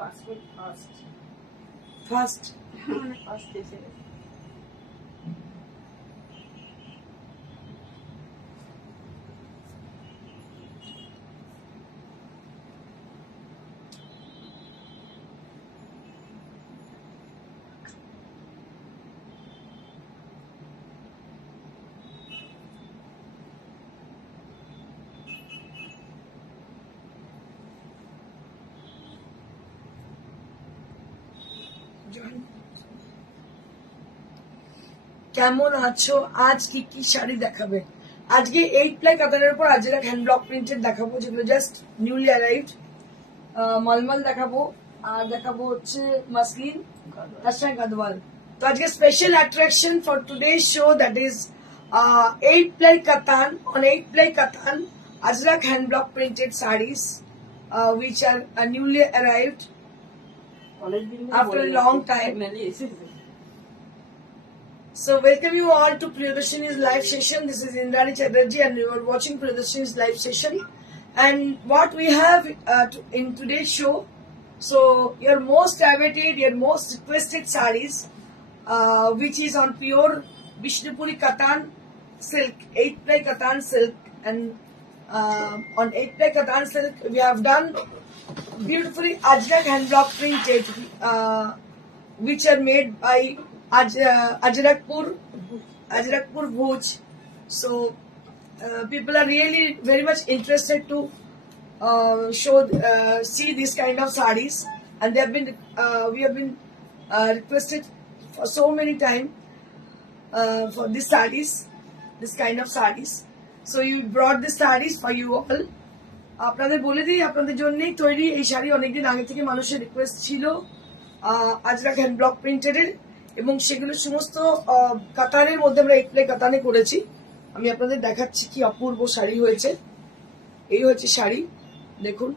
Passport first first মানে first এসে গেছে। কেমন আছো? আজ কি কি শাড়ি দেখাবে? আজকে 8 প্লাই কাতানের উপর আজরাক হ্যান্ড ব্লক প্রিন্টেড দেখাবো, যেগুলো জাস্ট নিউলি অ্যারাইভড। মলমল দেখাবো, আর দেখাবো হচ্ছে মাসলিন, তার সঙ্গে গাদওয়াল। তো আজকে special attraction for today show, that is 8 ply কাতান অন 8 প্লাই কাতান Ajrak hand block printed saris which are newly arrived after a long time. So welcome you all to Priyadashini's live session. This is Indrani Chatterjee and you are watching Priyadashini's live session. And what we have in today's show, so your most awaited, your most requested sarees, which is on pure Vishnupuri Katan silk, 8 ply Katan silk, and on 8 ply Katan silk we have done beautifully Ajrak hand block printed, which are made by Ajrakpur Bhuj. So people are really very much interested to see this kind of sarees, and they have been we have been requested for so many time for this sarees, this kind of sarees. So you brought this sarees for you all. আপনাদের বলে দিই, আপনাদের জন্যই তৈরি এই শাড়ি। অনেকদিন আগে থেকে মানুষের রিকোয়েস্ট ছিল আজরাক হ্যান্ড ব্লক প্রিন্টেডের, এবং সেগুলো সমস্ত কাতানের মধ্যে আমরা 8 প্লাই কাতানে করেছি। আমি আপনাদের দেখাচ্ছি কি অপূর্ব শাড়ি হয়েছে। এই হচ্ছে শাড়ি, দেখুন,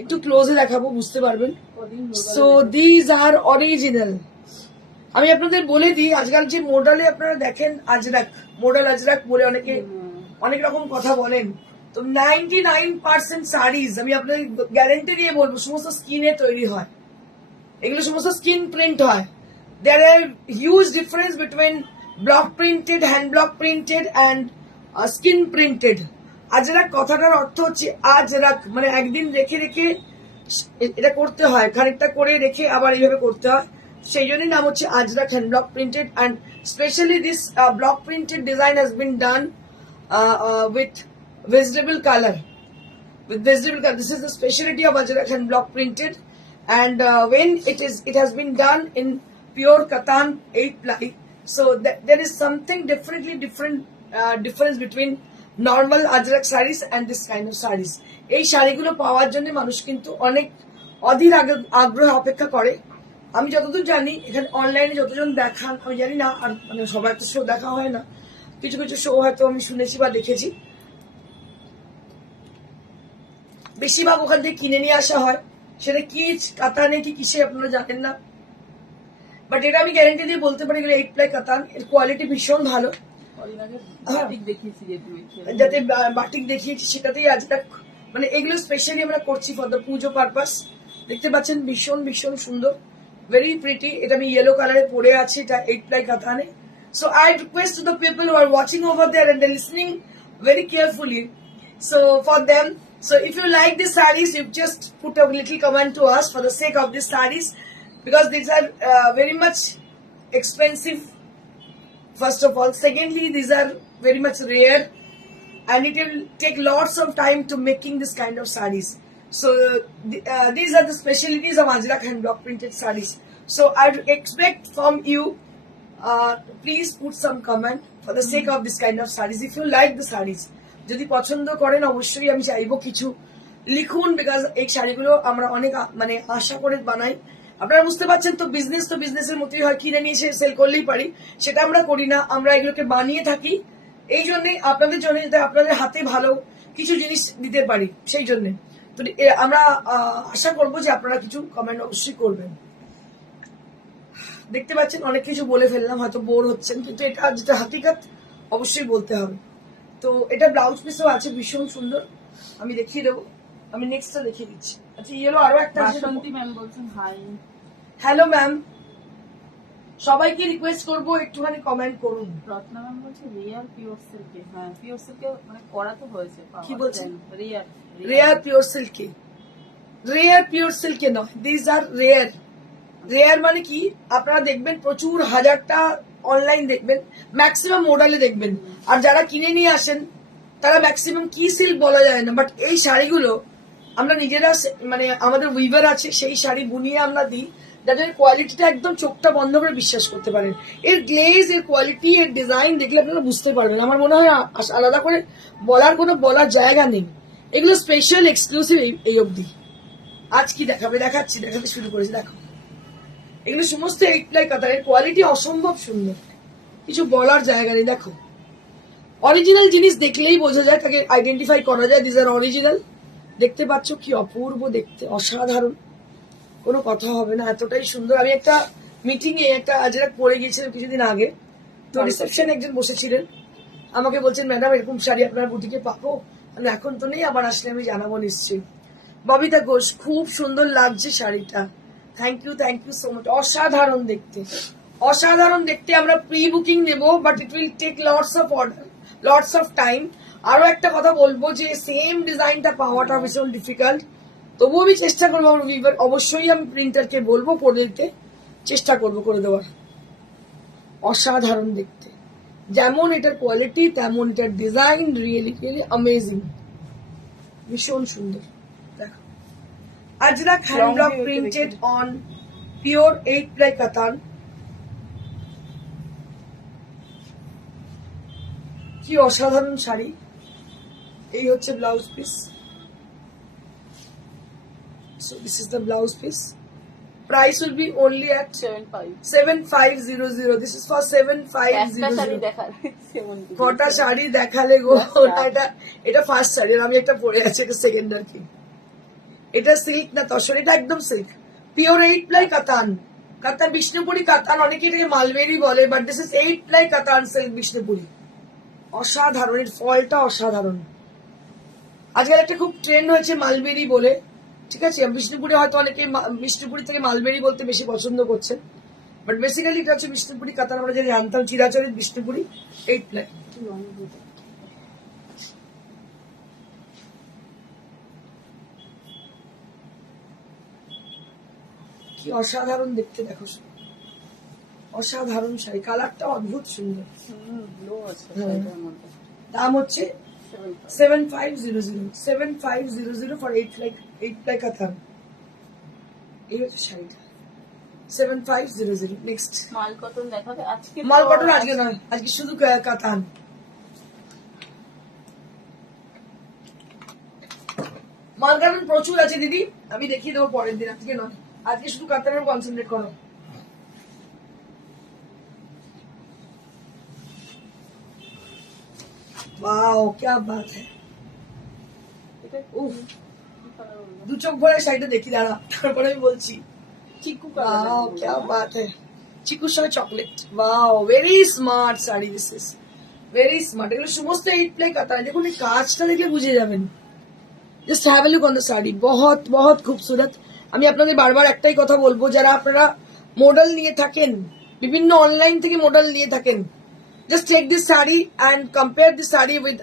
একটু ক্লোজে দেখাবো, বুঝতে পারবেন। So these are original. আমি আপনাদের বলে দিই, আজকাল যে মডেলে আপনারা দেখেন আজরাক, মডেল আজরাক বলে অনেকে অনেক রকম কথা বলেন। তো 99% শাড়িজ আমি আপনাদের গ্যারেন্টি দিয়ে বলবো সমস্ত স্কিনে তৈরি হয়, এগুলো সমস্ত স্কিন প্রিন্ট হয়। There are huge difference between block printed, hand block printed and skin printed. Ajrak কথাটার অর্থ হচ্ছে আজরাক, মানে একদিন রেখে রেখে এটা করতে হয়, খানিকটা করে রেখে আবার এইভাবে করতে হয়, সেই জন্যই নাম হচ্ছে Ajrak hand block printed. And specially this block printed design has been done with vegetable color. This is the specialty of Ajrak hand block printed, and when it has been done in pure Katan 8 ply, so there is something difference between normal Ajrak sarees and this kind of sarees. এই শাড়িগুলো পাওয়ার জন্য মানুষ কিন্তু অনেক অধীর আগ্রহ অপেক্ষা করে। আমি যতদূর জানি, এখানে অনলাইনে যতজন দেখান আমি জানি না, আর মানে সবার তো শো দেখা হয় না, কিছু কিছু শো হয়তো আমি শুনেছি বা দেখেছি, বেশিরভাগ ওখান থেকে কিনে নিয়ে আসা হয়। সেটা কি কাতানে কি কিসে আপনারা জানেন না, বাট এটা আমি গ্যারেন্টি দিয়ে বলতে পারি 8 প্লাই কাতান, এর কোয়ালিটি ভীষণ ভালো। যাতে বাটিক দেখিয়েছি সেটাতেই আজরাক, মানে এগুলো স্পেশালি আমরা করছি ফর দ্য পুজো পারপাস। দেখতে পাচ্ছেন ভীষণ ভীষণ সুন্দর, ভেরি প্রিটি। এটা আমি ইয়েলো কালারে পরে আছি, এটা 8 প্লাই কাতানে। So I request to the people who are watching over there and listening very carefully, so for them, so if you like these sarees, you just put a little comment to us for the sake of these sarees, because these are very much expensive, first of all. Secondly, these are very much rare, and it will take lots of time to making this kind of sarees. So these are the specialties of Ajrak hand block printed sarees. So I expect from you, please put some comment for the sake of this kind of sarees if you like the sarees. যদি পছন্দ করেন অবশ্যই আমি চাইবো কিছু লিখুন, because এই শাড়িগুলো আমরা অনেক মানে আশা করে বানাই। আপনারা বুঝতে পারছেন তো, বিজনেসের মতোই হয়, কিনে নিয়ে সেল করলেই পারি, সেটা আমরা করি না, আমরা এগুলোকে বানিয়ে থাকি। এই জন্যই আপনাদের জন্য, যাতে আপনাদের হাতে ভালো কিছু জিনিস দিতে পারি, সেই জন্য তো আমরা আশা করবো যে আপনারা কিছু কমেন্ট অবশ্যই করবেন। দেখতে পাচ্ছেন অনেক কিছু বলে ফেললাম, হয়তো বোর হচ্ছেন, কিন্তু এটা যেটা হাকিকত অবশ্যই বলতে হবে। তো এটা ব্লাউজ পিসও আছে, ভীষণ সুন্দর, আমি দেখিয়ে দেবো। আমি নেক্সটটা দেখিয়ে দিচ্ছি। আচ্ছা ইয়েলো আরো একটা আছে। বাসন্তী ম্যাম বলছেন হাই। হ্যালো ম্যাম, সবাইকে রিকোয়েস্ট করবো একটুখানি কমেন্ট করুন। রত্না ম্যাম বলছে রিয়ার পিওর সিল্কে। হ্যাঁ পিওর সিল্কে মানে করা তো হয়েছে। কি বলছেন? রিয়ার রেয়ার পিওর সিল্কে, রেয়ার পিওর সিল্কে নয়, দিস আর রেয়ার। রেয়ার মানে কি, আপনারা দেখবেন প্রচুর হাজারটা অনলাইন দেখবেন, ম্যাক্সিমাম মডেলে দেখবেন, আর যারা কিনে নিয়ে আসেন তারা ম্যাক্সিমাম কি সিল্ক বলা যায় না, বাট এই শাড়িগুলো আমরা নিজেরা মানে আমাদের উইভার আছে, সেই শাড়ি বুনিয়ে আমরা দিই, যাদের কোয়ালিটিটা একদম চোখটা বন্ধ করে বিশ্বাস করতে পারেন। এর গ্লেজ, এর কোয়ালিটি, এর ডিজাইন দেখলে আপনারা বুঝতে পারবেন। আমার মনে হয় আলাদা করে বলার জায়গা নেই। এগুলো স্পেশাল এক্সক্লুসিভ এই অবধি। আজ কি দেখাতে শুরু করেছি, দেখো এগুলো সমস্ত 8 প্লাই কাতারের, কোয়ালিটি অসম্ভব সুন্দর, কিছু বলার জায়গা নেই। দেখো অরিজিনাল জিনিস দেখলেই বোঝা যায়, তাকে আইডেন্টিফাই করা যায়, দিস আর অরিজিনাল। দেখতে পাচ্ছ কি অপূর্ব দেখতে, অসাধারণ, কোনো কথা হবে না, এতটাই সুন্দর। আমি একটা মিটিং এ একটা যেটা পরে গিয়েছিলাম কিছুদিন আগে, তো রিসেপশনে একজন বসেছিলেন, আমাকে বলছেন ম্যাডাম এরকম শাড়ি আপনার বুটিকে পাবো? আমি এখন তো নেই, আবার আসলে আমি জানাবো নিশ্চয়ই। ববিতা ঘোষ, খুব সুন্দর লাগছে শাড়িটা, থ্যাংক ইউ সো মাচ, অসাধারণ দেখতে, অসাধারণ দেখতে। আমরা প্রি বুকিং নেবো, but it will take lots of order, lots of time. আরো একটা কথা বলবো যে সেম ডিজাইনটা পাওয়াটা ভীষণ ডিফিকাল্ট, তবুও আমি চেষ্টা করবো আমার উইভার, অবশ্যই আমি প্রিন্টারকে বলবো করে দিতে, চেষ্টা করবো করে দেওয়ার। অসাধারণ দেখতে, যেমন এটার কোয়ালিটি তেমন এটার ডিজাইন, রিয়েলি অ্যামেজিং, ভীষণ সুন্দর। দেখো Ajrakh hand block printed on pure 8 ply katan, কি অসাধারণ শাড়ি। এই হচ্ছে blouse piece, so this is the blouse piece. Price will be only at 7500. This is for 7500. কটা শাড়ি দেখালে গো, এটা ফার্স্ট শাড়ি, আমি একটা পরে আছি, এটা সেকেন্ড আর কি। এটা সিল্ক না তসর, এটা একদম সিল্ক, পিওর 8 প্লাই কাতান, কাতান বিষ্ণুপুরি কাতান, অনেকে এটাকে মালবেরি বলে, বাট দিস ইজ 8 প্লাই কাতান সিল্ক বিষ্ণুপুরি। অসাধারণ, এর ফলটা অসাধারণ। আজকাল একটা খুব ট্রেন্ড হয়েছে মালবেরি বলে, ঠিক আছে, বিষ্ণুপুরে হয়তো অনেকে বিষ্ণুপুরি থেকে মালবেরি বলতে বেশি পছন্দ করছে, বাট বেসিক্যালি এটা হচ্ছে বিষ্ণুপুরি কাতান, আমরা যেটা জানতাম চিরাচরিত বিষ্ণুপুরি 8 প্লাই। কি অসাধারণ দেখতে, দেখো অসাধারণ শাড়ি, কালারটা অদ্ভুত সুন্দর। দাম হচ্ছে 7500 ফর 8 প্লাই কাতান। এই হচ্ছে শাড়িটা 7500। নেক্সট মাল কটন দেখাবে আজকে? মাল কটন আজকে নয়, আজকে শুধু কাতান। মাল কাটন প্রচুর আছে দিদি, আমি দেখিয়ে দেবো পরের দিন, আজকে নয়, আজকে শুধু কাতানের কনসেন্ট্রেট করো। वाओ क्या बात है, উফ, দু চোখ ভরে শাড়িটা দেখি, দাঁড়া তারপরে আমি বলছি। চিকু वाओ क्या बात है, চিকুর সঙ্গে chocolate, wow very smart sari, this is very smart. এগুলো সমস্ত 8 প্লাই কাতান, দেখুন এই কাজটা দেখলে বুঝে যাবেন। Just have a look on the sari, বহুত বহুত খুবসুরত। আমি আপনাদের বারবার একটাই কথা বলবো, যারা আপনারা মডেল নিয়ে থাকেন, বিভিন্ন অনলাইন থেকে মডেল নিয়ে থাকেন, just take this saree and compare this saree with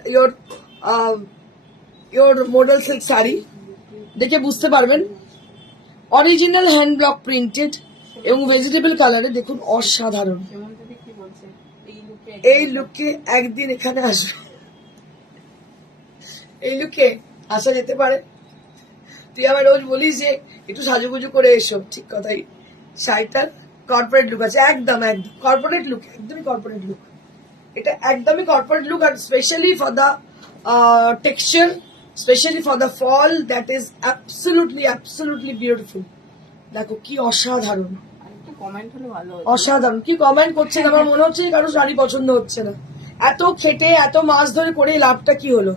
your model silk saree, দেখে বুঝতে পারবেন। অরিজিনাল হ্যান্ড ব্লক প্রিন্টেড এবং ভেজিটেবল কালারে, দেখুন অসাধারণ। এই লুকে একদিন এখানে আসবে, এই লুকে আসা যেতে পারে। তুই আমার রোজ বলিস যে একটু সাজুগুজু করে এসো, ঠিক কথাই, শাড়িটার কর্পোরেট লুক আছে, একদম একদম কর্পোরেট লুক, একদমই কর্পোরেট লুক, এটা একদমই কর্পোরেট লুক। আর specially for the texture, specially for the fall, that is absolutely beautiful. দেখো কি অসাধারণ, অসাধারণ। কি কমেন্ট করছেন, আমার মনে হচ্ছে কারো শাড়ি পছন্দ হচ্ছে না। এত খেটে এত মাস ধরে করে লাভটা কি হলো?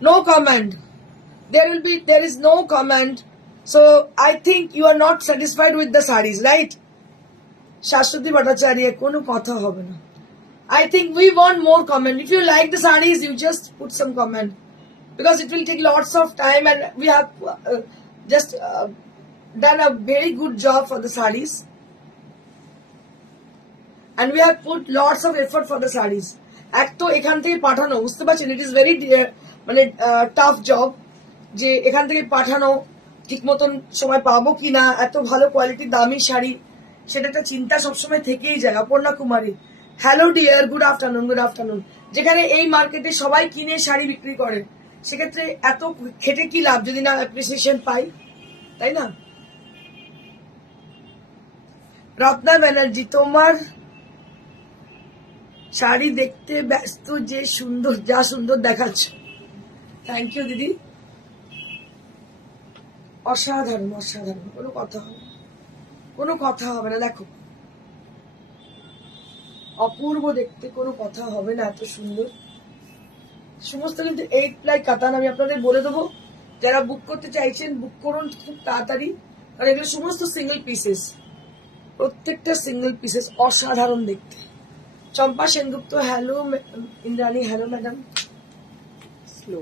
No comment, there is no comment, so I think you are not satisfied with the sarees, right? Shashwati Bhattacharya, কোনো কথা হবে না। I think we want more comment. If you like the sarees, you just put some comment. because it will take lots of time, and we have just done a very good job for the sarees, and we have put lots of effort for the sarees. এক তো এখান থেকে পাঠানো, বুঝতে পারছেন, it is very মানে tough job, যে এখান থেকে পাঠানো ঠিক মতন সময় পাবো কিনা, এত ভালো কোয়ালিটির দামি শাড়ি, সেটা একটা চিন্তা সবসময় থেকেই যায়। Aparna Kumari, hello dear, good afternoon, good afternoon. যেখানে এই মার্কেটে সবাই কিনে শাড়ি বিক্রি করে, সেক্ষেত্রে এত খেটে কি লাভ যদি না অ্যাপ্রিসিয়েশন পাই, তাই না? রত্না ব্যানার্জি, তোমার শাড়ি দেখতে ব্যস্ত, যে সুন্দর, যা সুন্দর দেখাচ্ছ। থ্যাংক ইউ দিদি, অসাধারণ অসাধারণ, কোনো কথা হবে না, কোনো কথা হবে না। দেখো অপূর্ব দেখতে, কোনো কথা হবে না, এত সুন্দর। সমস্ত কিন্তু 8 প্লাই কাতান। আমি আপনাদের বলে দেবো, যারা বুক করতে চাইছেন বুক করুন খুব তাড়াতাড়ি, আর এগুলো সমস্ত সিঙ্গেল পিসেস, প্রত্যেকটা সিঙ্গেল পিসেস অসাধারণ দেখতে। Champa Sengupta, hello Indrani, hello madam. Slow.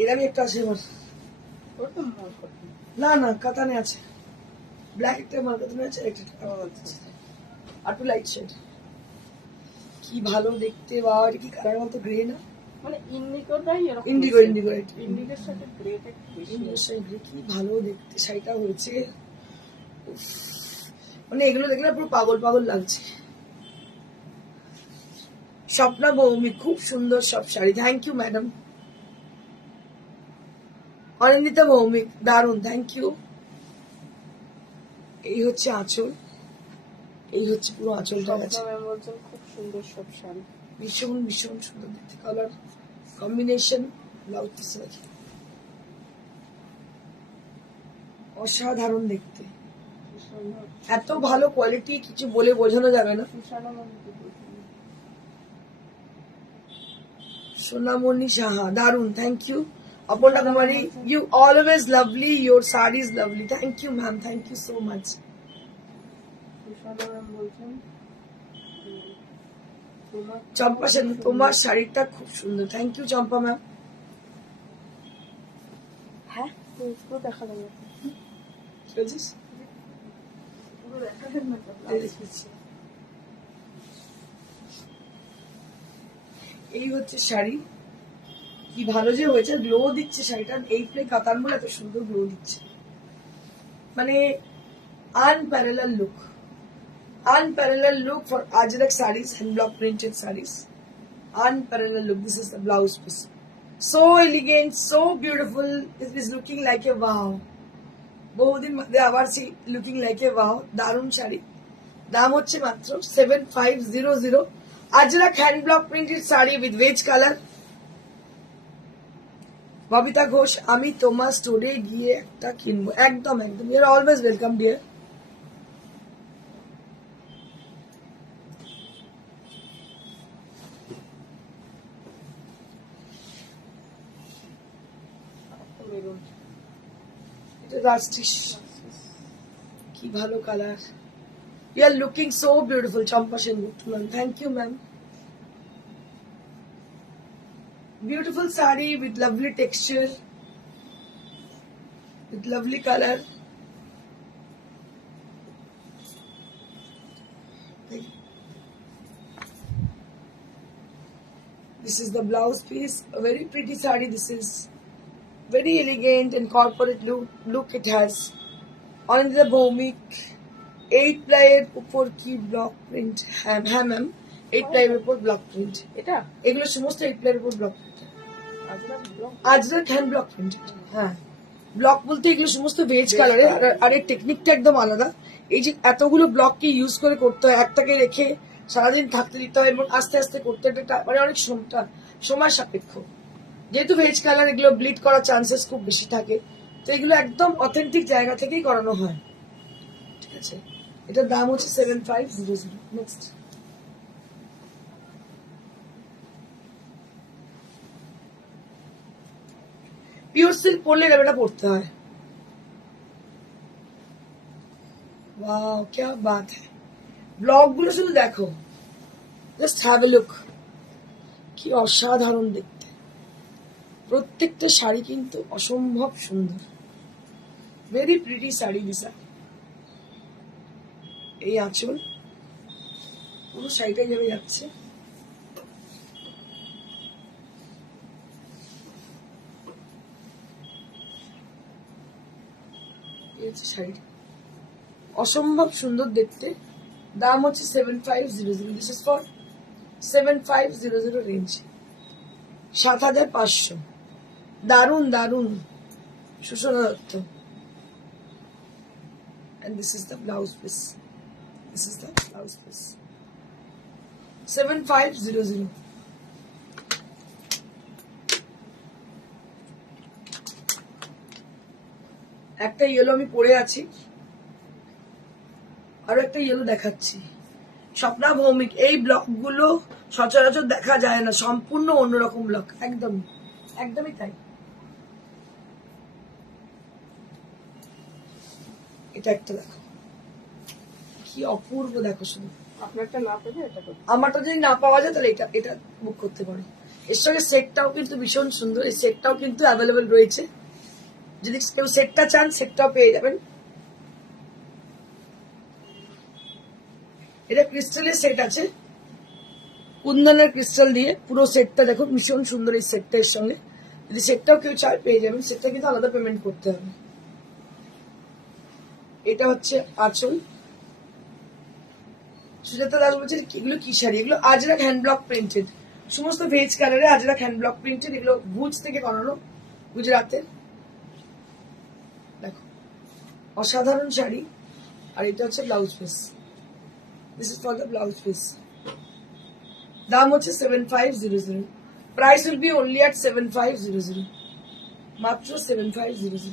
এর আমি একটা আছে আমার, না না কাতানে আছে, ব্ল্যাক একটা আমার কাতানে আছে, একটা আর টু লাইট শেড। কি ভালো দেখতে, বাবা, এটা কি কালার বলতো, গ্রে না? মানে ইন্ডিগোটাই এরকম। ইন্ডিগো, ইন্ডিগো, ইন্ডিগোর সাথে গ্রেটা একটু বেশি। ইন্ডিগোর সাথে গ্রে, কি ভালো দেখতে শাড়িটা হয়েছে। উফ, মানে এগুলো দেখলে পুরো পাগল পাগল লাগছে। স্বপ্না ভৌমিক, খুব সুন্দর সব sari, thank you madam. Anindita Bhowmik, দারুণ, থ্যাংক ইউ। এই হচ্ছে আঁচল, এই হচ্ছে পুরো আঁচলটা গেছে। ম্যাম বলছেন খুব সুন্দর সব শাড়ি, ভীষণ ভীষণ সুন্দর দেখতে, কালার কম্বিনেশন, ব্লাউজ পিস আছে অসাধারণ দেখতে, এত ভালো কোয়ালিটি, কিছু বলে বোঝানো যাবে না। সোনামণি সাহা, দারুণ, thank you. Aparna Kumari, you always lovely, your sari is lovely, thank you ma'am, thank you so much. Champa Sen, তোমার শাড়িটা খুব সুন্দর, থ্যাংক ইউ চম্পা ম্যাম। হ্যাঁ পুরো দেখা যাবে, কি বলছিস? পুরো দেখা যাবে না। এই হচ্ছে শাড়ি, কি ভালো যে হয়েছে, গ্লো দিচ্ছে শাড়িটা, এই প্লে কাতান বলে এত সুন্দর গ্লো দিচ্ছে, মানে unparalleled look, unparalleled look for Ajrak sarees, hand block printed sarees. Unparalleled look. This is the blouse piece. So elegant, so beautiful. It is looking like a wow. বহুদিন মধ্যে আবার সেই লুকিং লাইক এ ওয়াও, দারুণ শাড়ি। দাম হচ্ছে মাত্র 7500। Ajrakh hand block printed sari with beige colour. Babita Ghosh, আমি তোমার স্টোরে গিয়ে একটা কিনবো, একদম একদম, you are always welcome dear. কি ভালো colour, you are looking so beautiful. Champa Sengupta ma'am, thank you ma'am. Beautiful sari with lovely texture, with lovely colour. This is the blouse piece, a very pretty saree. This is very elegant and corporate look it has. Anindita Bhomik, 8 ply এর উপর কি block print? হ্যাঁ হ্যাঁ ma'am, 8 ply এর উপর block print, এটা এগুলো সমস্ত 8 ply এর উপর block print. Ajrak hand block print, হ্যাঁ ব্লক বলতে এগুলো সমস্ত ভেজ কালারে, আর এর টেকনিকটা একদম আলাদা। এই যে এতগুলো ব্লককে ইউজ করে করতে হয়, একটাকে রেখে সারাদিন থাকতে দিতে হয় এবং আস্তে আস্তে করতে, এটা মানে অনেক সময় সাপেক্ষ। যেহেতু ভেজ কালার, এগুলো ব্লিড করার চান্সেস খুব বেশি থাকে, তো এগুলো একদম অথেন্টিক জায়গা থেকেই করানো হয়, ঠিক আছে। এটার দাম হচ্ছে 7500। নেক্সট, পিওর সিল্ক পরলে এটা পড়তে হয়, वाह क्या बात है ব্লগ গুলো শুধু দেখো জাস্ট হ্যাভ এ লুক কি অসাধারণ দেখতে প্রত্যেকটা শাড়ি কিন্তু অসম্ভব সুন্দর ভেরি প্রিটি শাড়ি দিশা এই আঁচল পুরো শাড়িটাই যাবে যাচ্ছে এই হচ্ছে শাড়িটা অসম্ভব সুন্দর দেখতে দাম হচ্ছে 7500 দিস ইজ ফর 7500 রেঞ্জ 7500 দারুন দারুন Sushma Dutta and this is the blouse piece this is the blouse piece 7500 একটা ইয়েলো আমি পরে আছি আরো একটা ইয়েলো দেখাচ্ছি স্বপ্না ভৌমিক এই ব্লক গুলো সচরাচর দেখা যায় না সম্পূর্ণ অন্যরকম ব্লক একদমই তাই এটা একটা দেখো কি অপূর্ব দেখো শুধু আপনারটা না পেলে এটা করতে আমারটা যদি না পাওয়া যায় তাহলে এটা বুক করতে পারো এর সঙ্গে সেটটাও কিন্তু ভীষণ সুন্দর এই সেটটাও কিন্তু অ্যাভেলেবেল রয়েছে যদি কেউ সেটটা চান সেটটাও পেয়ে যাবেন এটা ক্রিস্টালের সেট আছে কুন্দনের ক্রিস্টাল দিয়ে পুরো সেটটা দেখো ভীষণ সুন্দর এই সেটটা এর সঙ্গে যদি সেটটাও কেউ চায় পেয়ে যাবেন সেটটা কিন্তু আলাদা পেমেন্ট করতে হবে এটা হচ্ছে আঁচল সুজাতা দাস বলছে এগুলো কি শাড়ি এগুলো আজরাক হ্যান্ড ব্লক প্রিন্টেড সমস্ত ভেজ কালারে আজরাক হ্যান্ড ব্লক প্রিন্টেড এগুলো ভুজ থেকে বানানো গুজরাতের দেখো অসাধারণ শাড়ি আর এটা হচ্ছে blouse piece this is for the blouse piece দাম হচ্ছে 7500 price will B only at 7500 মাত্র 7500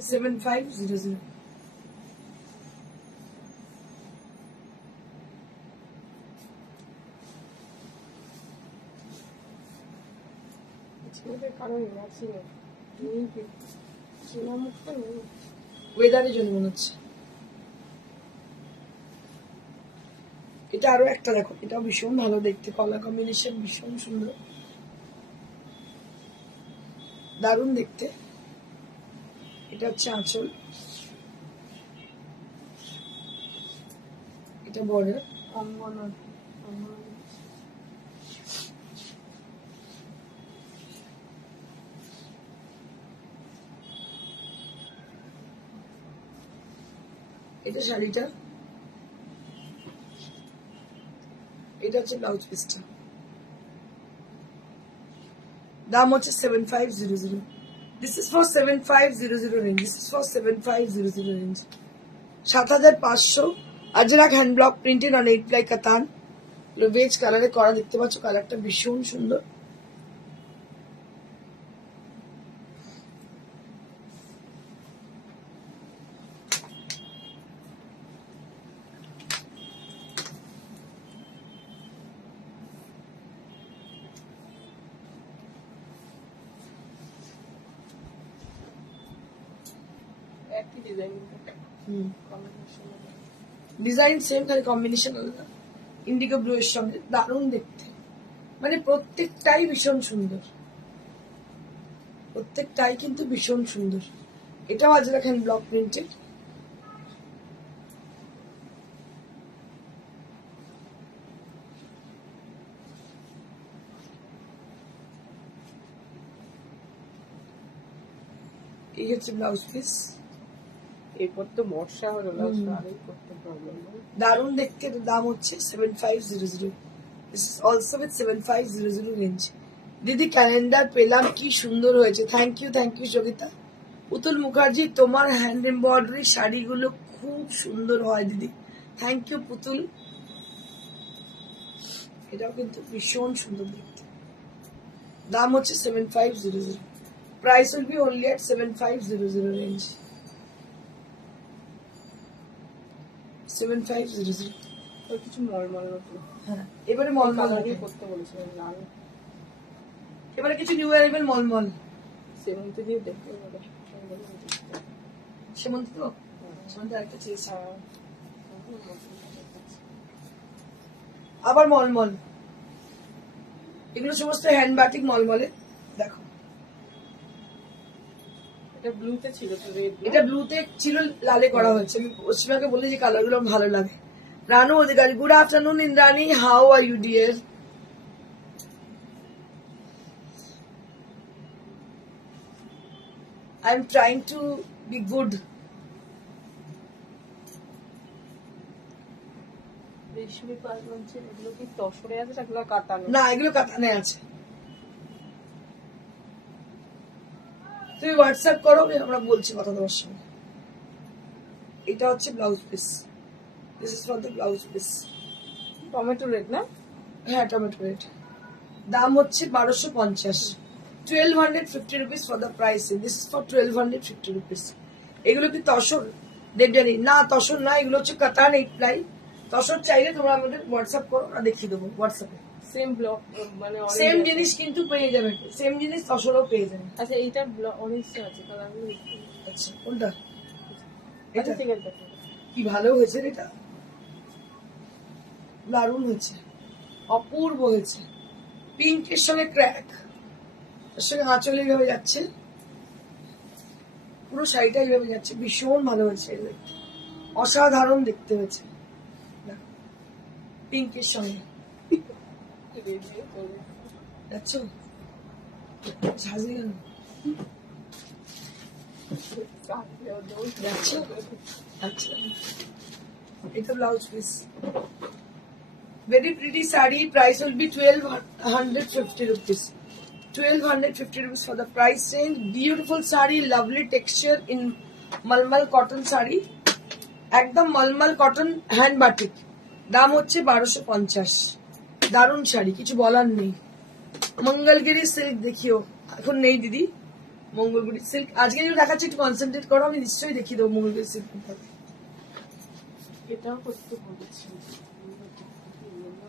7500 কারণ আছে মুখটা নেই ওয়েদারের জন্য মনে হচ্ছে এটা আরো একটা দেখো এটা ভীষণ ভালো দেখতে কলা কম্বিনেশন ভীষণ সুন্দর দারুণ দেখতে এটা হচ্ছে আঁচল এটা বর্ডার অঙ্গন এটা শাড়িটা এটা হচ্ছে ব্লাউজ পিসটা দাম হচ্ছে 7500 this is for 7500 range this is for 7500 range 7500 Ajrakh hand block printed on 8 ply কাতান ভেজ কালারে করা দেখতে পাচ্ছ কালারটা ভীষণ সুন্দর একই ডিজাইন ডিজাইন সেম খালি কম্বিনেশন আলাদা ইন্ডিগো ব্লু এর সঙ্গে দারুণ দেখতে মানে প্রত্যেকটাই ভীষণ সুন্দর প্রত্যেকটাই কিন্তু ভীষণ সুন্দর এটাও আজ রাখেন ব্লক প্রিন্টেড এই হচ্ছে ব্লাউজ পিস এরপর তো বর্ষা হলো শাড়ি করতে প্রবলেম দারুণ দেখতে এর দাম হচ্ছে 7500 this is also with 7500 range দিদি ক্যালেন্ডার পেলাম কি সুন্দর হয়েছে থ্যাংক ইউ যোগিতা পুতুল মুখার্জি তোমার হ্যান্ড এমব্রয়ডারি শাড়িগুলো খুব সুন্দর হয় দিদি থ্যাংক ইউ পুতুল এটাও কিন্তু ভীষণ সুন্দর দেখতে দাম হচ্ছে 7500 price will B only at 7500 range 7500 ওই কিছু মলমল মতো হ্যাঁ এবারে মলমল কালারই করতে বলেছিলেন লাল এবারে কিছু নিউ অ্যারাইভেল মলমল সেমন্ত দিয়ে দেখতে হবে। সেমন্ত তো সেমন্ত একটা চেয়েছি। আবার মলমল, এগুলো সমস্ত হ্যান্ড বাটিক মলমলে। দেখো এটা ব্লুতে ছিল তো, রেড। এটা ব্লুতে ছিল, লালে করা হয়েছে। আমি পশ্চিমাকে বলি যে কালার গুলো ভালো লাগে। Ranu Adhikari, good afternoon Indrani, how are you dear? I am trying to be good. Reshmi Pal বলছে এগুলো কি তসরে আছে, এগুলো কাটানো? না, এগুলো কাতানে আছে। তুমি হোয়াটসঅ্যাপ করো, আমরা বলছি কথা তোমার সঙ্গে। এটা হচ্ছে blouse piece, this is for the blouse piece. Tomato red না? হ্যাঁ, টমেটো রেড। দাম হচ্ছে 1250, 1250 rupees for the price. This is for 1250 rupees. এগুলো কি তসর? দেবজানি না, তসর না, এগুলো হচ্ছে কাতান 8 প্লাই। তসর চাইলে তোমরা আমাদের হোয়াটসঅ্যাপ করো, আমরা দেখিয়ে দেবো হোয়াটসঅ্যাপে। সেম ব্লক মানে orange সেম আছে। জিনিস কিন্তু পেয়ে যাবে, সেম জিনিস তসরও পেয়ে যাবে। আচ্ছা এইটা অরেঞ্জ আছে, কালারগুলো আচ্ছা, কোনটা? এটা এটা ঠিক আছে। কি ভালো হয়েছে রে, এটা দারুণ হয়েছে, অপূর্ব হয়েছে। পিঙ্কের সঙ্গে ক্র্যাক, তার সঙ্গে আঁচল এইভাবে যাচ্ছে, পুরো শাড়িটা এইভাবে যাচ্ছে, ভীষণ ভালো হয়েছে। এগুলো অসাধারণ দেখতে হয়েছে। দেখো, পিঙ্কের সঙ্গে যাচ্ছ, সাজিয়ে যাচ্ছ। আচ্ছা, এটা blouse piece, very pretty saree. Price will be 1250 rupees. 1250 rupees for the price range. Beautiful saree, lovely texture in malmal cotton saree. একদম মলমল কটন হ্যান্ড বাটিক। দাম হচ্ছে 1250। দারুণ শাড়ি, কিছু বলার নেই। মঙ্গলগিরি সিল্ক দেখিও, এখন নেই দিদি মঙ্গলগিরি সিল্ক। আজকে যদি দেখাচ্ছি একটু কনসেন্ট্রেট করো, আমি নিশ্চয়ই দেখিয়ে দেবো মঙ্গলগিরি সিল্ক। এটাও করতে বলেছি।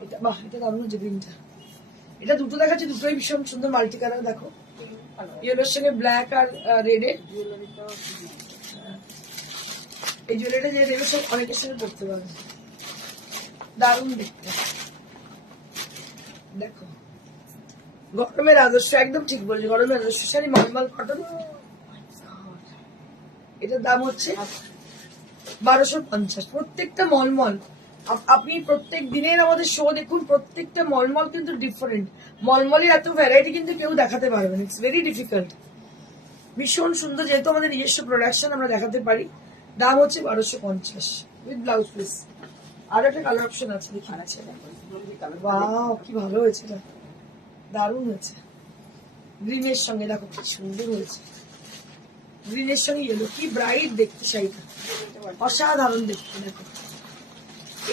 এটা বাহ, এটা দারুণ হচ্ছে গ্রিনটা। এটা দুটো দেখাচ্ছে, দুটোই ভীষণ সুন্দর মাল্টি কালার। দেখো, ইয়েলোর সঙ্গে ব্ল্যাক আর রেডে। জুয়েলারিটাও এই জুয়েলারিটা যে দেবে সব অনেকের সঙ্গে পড়তে পারবে, দারুণ দেখতে। দেখো, গরমের আদর্শ, একদম ঠিক বলছি, গরমের আদর্শ শাড়ি, মলমল কটন। এটার দাম হচ্ছে 1250। প্রত্যেকটা মলমল। আপনি প্রত্যেক দিনের আমাদের শো দেখুন, প্রত্যেকটা মলমল কিন্তু ডিফারেন্ট। মলমলের এত ভ্যারাইটি কিন্তু কেউ দেখাতে পারবে না, ইটস ভেরি ডিফিকাল্ট। ভীষণ সুন্দর, যেহেতু আমাদের নিজস্ব প্রোডাকশন, আমরা দেখাতে পারি। দাম হচ্ছে 1250 উইথ ব্লাউজ পিস। আর একটা কালার অপশন আছে, দেখি আছে। বাহ, কি ভালো হয়েছে, এটা দারুণ হয়েছে। গ্রিনের সঙ্গে দেখো কি সুন্দর হয়েছে, গ্রিনের সঙ্গে ইয়েলো, কি ব্রাইট দেখতে শাড়িটা, অসাধারণ দেখতে। দেখো,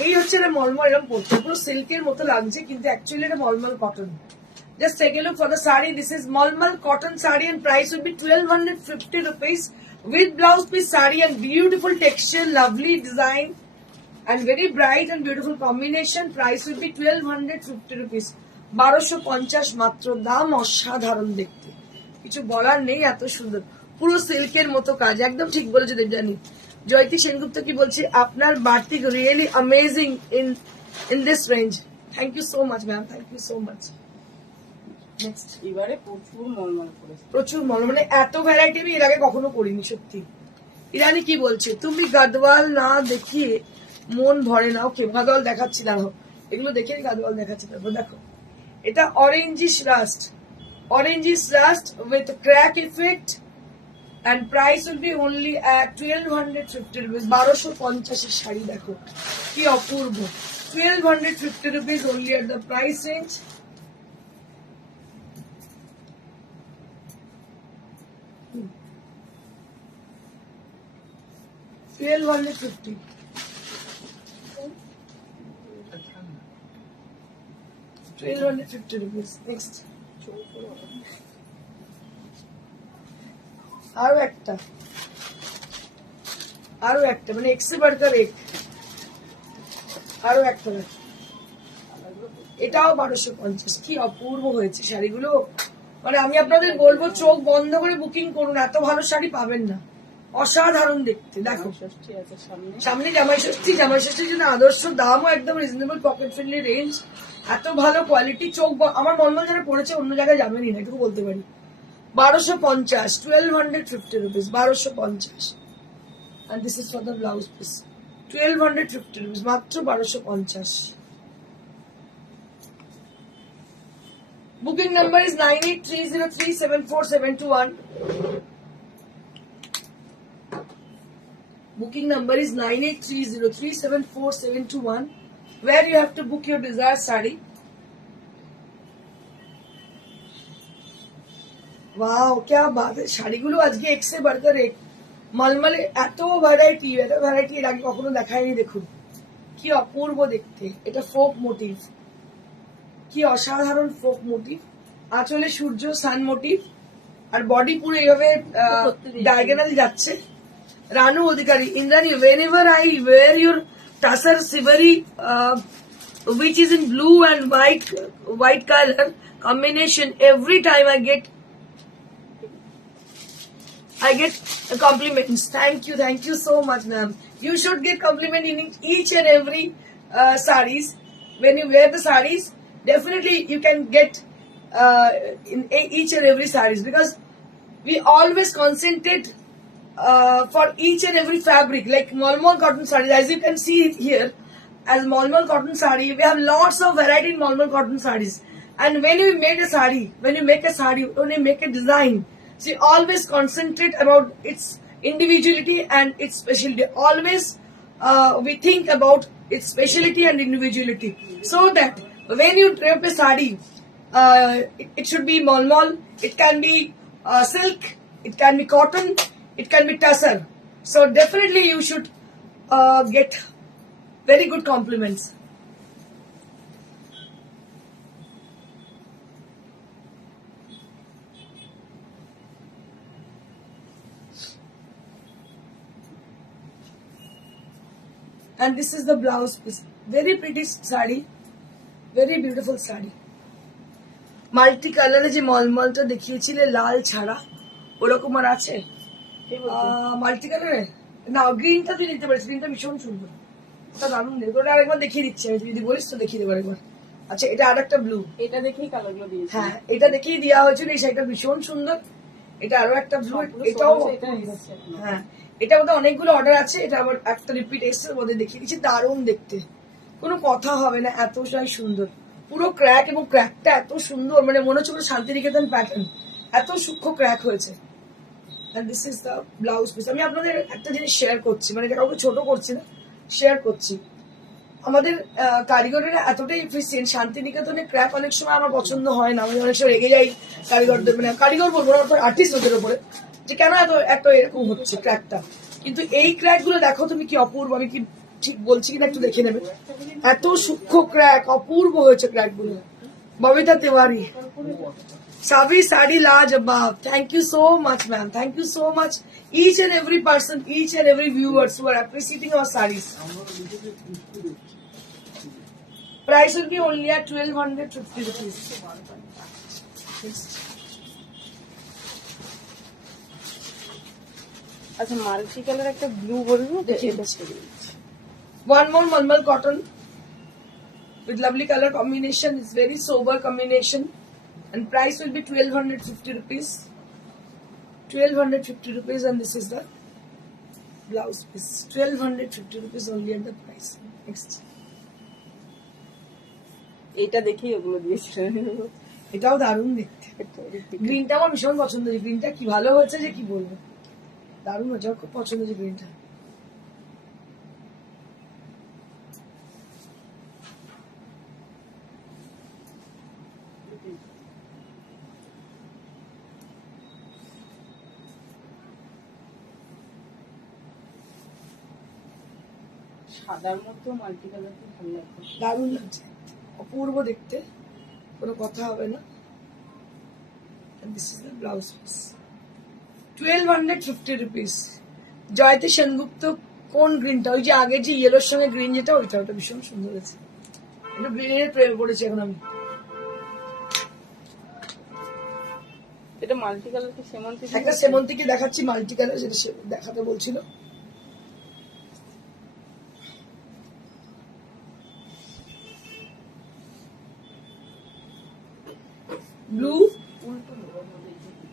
এই হচ্ছে এটা মলমল, এরকম পড়তে পুরো সিল্কের মতো লাগছে, কিন্তু অ্যাকচুয়ালি এটা মলমল cotton. Just take a look for the saree. This is Malmal cotton saree and price will be 1250 rupees with blouse piece saree and beautiful texture, lovely design and very bright and beautiful combination. Price will be 1250 rupees. 1250 মাত্র, দাম অসাধারণ দেখতে, কিছু বলার নেই, এত সুন্দর, পুরো সিল্কের মতো কাজ। একদম ঠিক বলেছে দেবজানি। জয়তী সেনগুপ্ত কি বলছে, আপনার batik really amazing in this range. Thank you so much ma'am, thank you so much. Next, এবারে প্রচুর মলমল করেছে, প্রচুর মানে এত ভ্যারাইটি আমি এর আগে কখনো করিনি সত্যি। ইরানি কি বলছে, তুমি গাদওয়াল না দেখিয়ে মন ভরে না। ওকে, গাদওয়াল দেখাচ্ছি, দেখো এগুলো দেখে গাদওয়াল দেখাচ্ছি। তারপর দেখো, এটা orangish rust, orangish rust with crack effect and price will be only at 1250 rupees. 1250 এর শাড়ি, দেখো কি অপূর্ব। 1250 rupees only at the price range. 1250. ₹1250. Next. আরো একটা, আরো একটা, মানে এক্সে বার্কার এক, আরো একটা দেখো, এটাও 1250। কি অপূর্ব হয়েছে শাড়িগুলো, মানে আমি আপনাদের বলবো চোখ বন্ধ করে বুকিং করুন, এত ভালো শাড়ি পাবেন না, অসাধারণ দেখতে। দেখো ষষ্ঠী আছে সামনে। সামনে জামাই ষষ্ঠীর জন্য আদর্শ, দামও একদম রিজনেবল, পকেট ফ্রেন্ডলি রেঞ্জ, এত ভালো কোয়ালিটি। চোখ আমার মলমল যারা পড়েছে অন্য জায়গায় যাবেনই না, এটুকু বলতে পারি। 1250, 1250 rupees, 1250। And this is for the blouse piece, 1250 rupees, মাত্র 1250। Booking number is 9830374721. Booking number is 9830374721, where you have to book your desired saree. Wow क्या बात है, শাড়িগুলো আজকে এক সে বাড়কর এক, মলমলে এত ভ্যারাইটি এর আগে কখনো দেখায়নি। দেখুন কি অপূর্ব দেখতে, এটা ফোক মোটিভ, কি অসাধারণ ফোক মোটিভ। আঁচলে সূর্য সান মোটিভ, আর বডি পুরো এইভাবে ডায়াগোনাল যাচ্ছে। রানু অধিকারী, Indrani, whenever I wear your tassar siveri, which is in blue and white color combination, every time I get compliments. Thank you so much, ma'am. You should get compliment in each and every sarees. When you wear the sarees, definitely you can get in each and every sarees, because we always concentrate for each and every fabric. Like Molmol cotton sarees, as you can see here, as Molmol cotton saree, we have lots of variety in Molmol cotton sarees. And when you make a saree, when you make a design, so you always concentrate about its individuality and its specialty. Always we think about its specialty and individuality, so that when you drape a saree, it should be molmol, it can be silk, it can be cotton, it can be tassar. So definitely you should get very good compliments. And this is the blouse piece, very pretty saree, very beautiful saree. Multi কালারে যে মলমলটা দেখিয়েছিলে লাল ছাড়া, ওরকম আর আছে multi কালারে? না, গ্রিনটা তুই নিতে পারিস, গ্রিনটা ভীষণ সুন্দর, ওটা দারুণ দেখো। ওটা আরেকবার দেখিয়ে দিচ্ছি আমি, তুই যদি বলিস তো দেখিয়ে দেবো আরেকবার। আচ্ছা, এটা আর একটা ব্লু, এটা দেখেই কালারগুলো দিয়েছি। হ্যাঁ, এটা দেখেই দেওয়া হয়েছিল, এই শাড়িটা ভীষণ সুন্দর। এটা আরো একটা ব্লু, এটাও হ্যাঁ, এটা মধ্যে অনেকগুলো অর্ডার আছে, এটা আবার একটা রিপিট এসছে, মধ্যে দেখিয়ে দিচ্ছি। দারুণ দেখতে, কোনো কথা হবে না, এতটাই সুন্দর। পুরো ক্র্যাক, এবং ক্র্যাকটা এত সুন্দর, মানে মনে হচ্ছে পুরো শান্তিনিকেতন প্যাটার্ন, এত সূক্ষ্ম ক্র্যাক হয়েছে। And this is the blouse piece. আমি আপনাদের একটা জিনিস শেয়ার করছি, মানে এটা কাউকে ছোট করছি না, শেয়ার করছি। আমাদের কারিগরেরা এতটাই এফিসিয়েন্ট, শান্তিনিকেতনে ক্র্যাক অনেক সময় আমার পছন্দ হয় না, আমি অনেক সময় রেগে যাই কারিগরদের, মানে কারিগর বলবো না, আর্টিস্ট ওদের উপরে, যে কেন এত এরকম হচ্ছে ক্র্যাকটা। কিন্তু এই ক্র্যাক গুলো দেখো তুমি, কি অপূর্ব, আমি কি ঠিক বলছি কিনা একটু দেখে নেবে, এত সূক্ষ্ম ক্র্যাক, অপূর্ব হয়েছে ক্র্যাক গুলো। Babita Tiwari, Savi Sadi Lajabab. Thank you so much, ma'am. Thank you so much. Each and every person, each and every viewers who are appreciating our sarees. Price will be only at 1250 rupees. আচ্ছা, multi colour একটা blue বলবো, One more Malmal cotton with lovely color combination. It's very sober combination. And price will be 1250 rupees. 1250 rupees, and this is the blouse piece. 1250 rupees only at the price. Next. এটা দেখেই ওগুলো দিয়েছিলেন। এটাও দারুণ দেখতে, গ্রিনটা আমার ভীষণ পছন্দ হয়েছে। গ্রিনটা কি ভালো হয়েছে যে কি বলবো, দারুণ হয়েছে, আমার খুব পছন্দ হয়েছে গ্রিনটা। সাদার মধ্যে মাল্টি কালার ভালো লাগবে, দারুণ লাগছে, অপূর্ব দেখতে, কোনো কথা হবে না। This is the blouse piece, 1250 rupees. Jayati Sengupta, কোন গ্রিনটা? ওই যে আগে যে ইয়েলোর সঙ্গে গ্রিন যেটা, ওইটা ভীষণ সুন্দর হয়েছে। একটু গ্রিনের প্রেমে পড়েছি এখন আমি। এটা মাল্টি কালার কি সেমন্তি? একটা সেমন্তিকে দেখাচ্ছি মাল্টি কালার, যেটা সে দেখাতে বলছিল। ব্লু,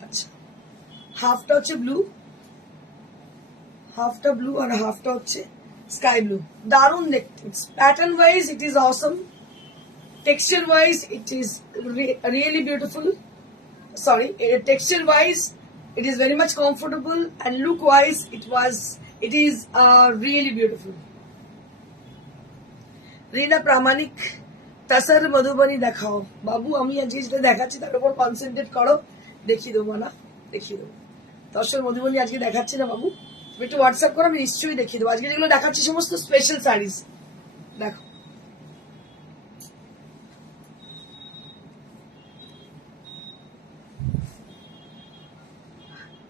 আচ্ছা হাফটা হচ্ছে ব্লু, হাফটা ব্লু আর হাফটা হচ্ছে স্কাই ব্লু। দারুণ দেখতে, pattern wise it is Assam, texture wise it is really beautiful. Sorry, texture wise it is very much comfortable, and look wise it is really beautiful. রিনা প্রামাণিক তাসার মধুবনী দেখাও। বাবু আমি আজকে যেটা দেখাচ্ছি তার উপর কনসেন্ট্রেট করো, দেখিয়ে দেবো না, দেখিয়ে দেবো। তসর মধুবনী আজকে দেখাচ্ছি না বাবু, তুমি একটু হোয়াটসঅ্যাপ করো, আমি নিশ্চয়ই দেখিয়ে দেবো। আজকে যেগুলো দেখাচ্ছি সমস্ত স্পেশাল শাড়িজ, দেখো।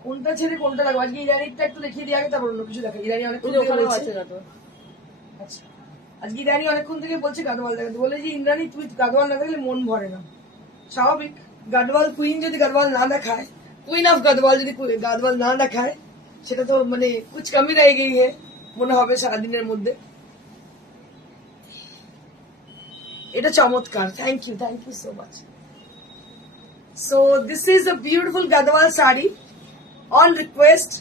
কোনটা ছেড়ে কোনটা লাগবে? আজকে ইরানিটা একটু দেখিয়ে দিয়ে আগে, তারপর অন্য কিছু দেখা। ইরানি অনেকক্ষণ থেকে বলছে, আচ্ছা আজকে ইরানি অনেকক্ষণ থেকে বলছে গাদওয়াল দেখাতে, বলে যে ইন্দ্রাণী তুই গাদওয়াল না দেখলে মন ভরে না। স্বাভাবিক, গাদওয়াল কুইন যদি গাদওয়াল না দেখায়, কুইন অফ গাদওয়াল যদি গাদওয়াল না দেখায়, সেটা তো মানে কুছ কমই রয়ে গেই হে মনে হবে সারাদিনের মধ্যে। এটা চমৎকার, thank you so much. So this is a beautiful Gadwal sari on request.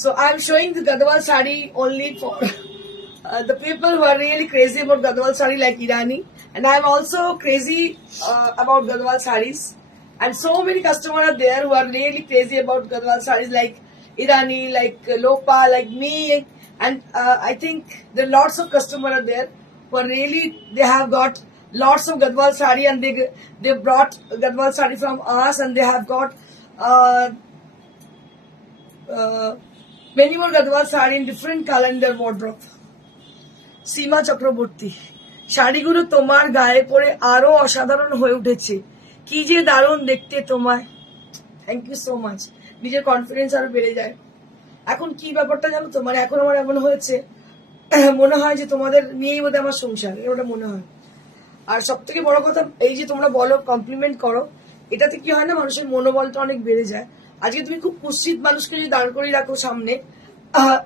So I'm showing the Gadwal sari only for the people who are really crazy about Gadwal sari like Irani, and I'm also crazy about Gadwal saris, and so many customers are there who are really crazy about Gadwal saris like Irani, like Lopa, like me, and I think there are lots of customers are there who are really, they have got lots of Gadwal sari, and they brought Gadwal sari from us, and they have got many more Gadwal sari in different color in their wardrobe. সীমা চক্রবর্তী, শাড়িগুলো তোমার গায়ে পরে আরো অসাধারণ হয়ে উঠেছে, কি যে দারুণ দেখতে তোমায়। Thank you so much. নিজের কনফিডেন্স আরো বেড়ে যায়। এখন কি ব্যাপারটা জানো তো, মানে এখন আমার এমন হয়েছে মনে হয় যে তোমাদের নিয়েই বোধহয় আমার সংসার, ওটা মনে হয়। আর সব থেকে বড় কথা এই যে তোমরা বলো, কমপ্লিমেন্ট করো, এটাতে কি হয় না, মানুষের মনোবলটা অনেক বেড়ে যায়। আজকে তুমি খুব কুৎসিত মানুষকে যদি দাঁড় করিয়ে রাখো সামনে,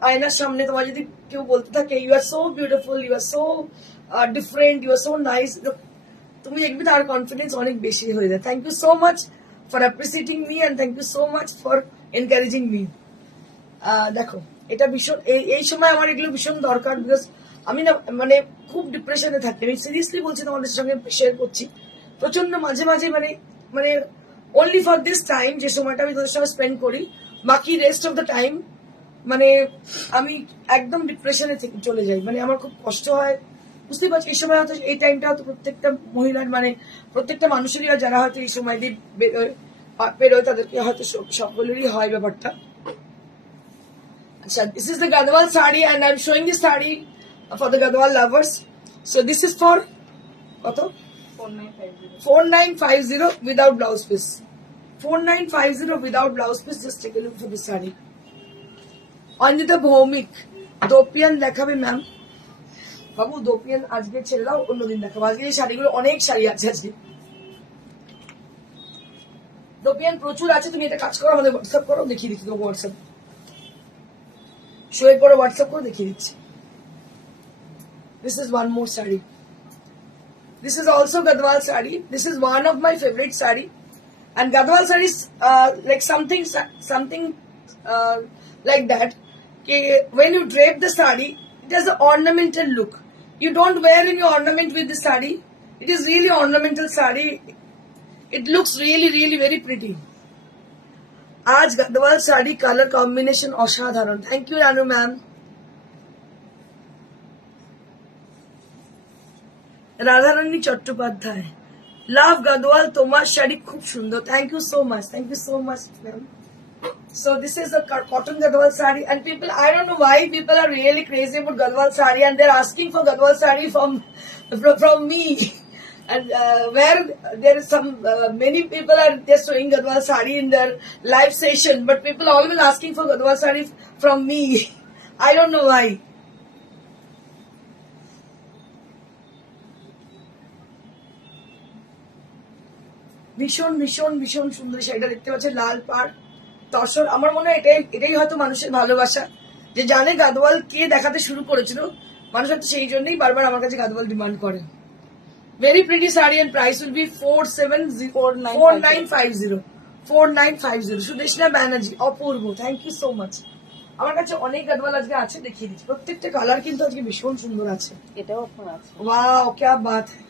আয়নার সামনে, তোমার যদি কেউ বলতে থাকে you are so beautiful, you are so different, you are so nice, তুমি দেখবে তার কনফিডেন্স অনেক বেশি হয়ে যায়। Thank you so much for appreciating me, and thank you so much for encouraging me. দেখো এটা ভীষণ, এই সময় আমার এগুলো ভীষণ দরকার, বিকজ আমি না মানে খুব ডিপ্রেশনে থাকি। আমি সিরিয়াসলি বলছি, তোমাদের সঙ্গে শেয়ার করছি, প্রচন্ড মাঝে মাঝে মানে মানে only for this time যে সময়টা আমি তোদের সঙ্গে স্পেন্ড করি, বাকি রেস্ট অফ দ্য টাইম মানে আমি একদম ডিপ্রেশনে চলে যাই। মানে আমার খুব কষ্ট হয়, বুঝতেই পারছি। এই সময় হয়তো এই টাইমটা হয়তো প্রত্যেকটা মহিলার মানে প্রত্যেকটা মানুষেরই, আর যারা হয়তো এই সময় দিয়ে বেরোয় তাদেরকে হয়তো সকলেরই হয় ব্যাপারটা। আচ্ছা, this is the Gadwal sari, and I am showing this sari for the Gadwal lovers. So this is for কত? 4950 without blouse piece. 4950 without blouse piece. Just take a look for this saree. Anjita Bhowmik, দোপিয়ান দেখাবে ম্যাম? বাবু দোপিয়ান আজকে ছেড়ে দাও, অন্যদিন দেখাবো। আজকে এই শাড়িগুলো, অনেক শাড়ি আছে আজকে, দোপিয়ান প্রচুর আছে। তুমি এটা কাজ করো, আমাদের হোয়াটসঅ্যাপ করো, দেখিয়ে দিচ্ছি তোমাকে। হোয়াটসঅ্যাপ শোয়ে করো, হোয়াটসঅ্যাপ করো, দেখিয়ে দিচ্ছি। This is one more saree. This is also Gadwal sari. This is one of my favorite sari, and Gadwal sari is like something like that. When you drape the sari, it has an ornamental look. You don't wear any ornament with the sari. It is really ornamental sari. It looks really, really very pretty. आज Gadwal sari color combination অসাধারণ। Thank you, Ranu ma'am. Radharani Chattopadhyay, লাভ গাদওয়াল, তোমার শাড়ি খুব সুন্দর। Thank you so much, thank you so much ma'am. So this is a cotton Gadwal sari, and people, I don't know why people are really crazy about Gadwal sari, and they're asking for Gadwal sari from me. And where there is some many people are just showing Gadwal sari in their live session, but people always asking for Gadwal sari from me. I don't know why. ভীষণ ভীষণ ভীষণ সুন্দর শাড়িটা দেখতে পাচ্ছেন, লাল পাড় তসর। আমার মনে হয় এটাই হয়তো মানুষের ভালোবাসা, যে জানে গাদোয়াল কে দেখাতে শুরু করেছিল, মানুষ হয়তো সেই জন্যই বারবার আমার কাছে গাদোয়াল ডিমান্ড করে। Very pretty sari and price will be 4950 Sudeshna Banerjee, অপূর্ব, থ্যাংক ইউ সো মাচ। আমার কাছে অনেক গাদোয়াল আজকে আছে, দেখিয়ে দিচ্ছি। প্রত্যেকটা কালার কিন্তু আজকে ভীষণ সুন্দর আছে। এটাও আপনার আছে। ওয়াও क्या बात है।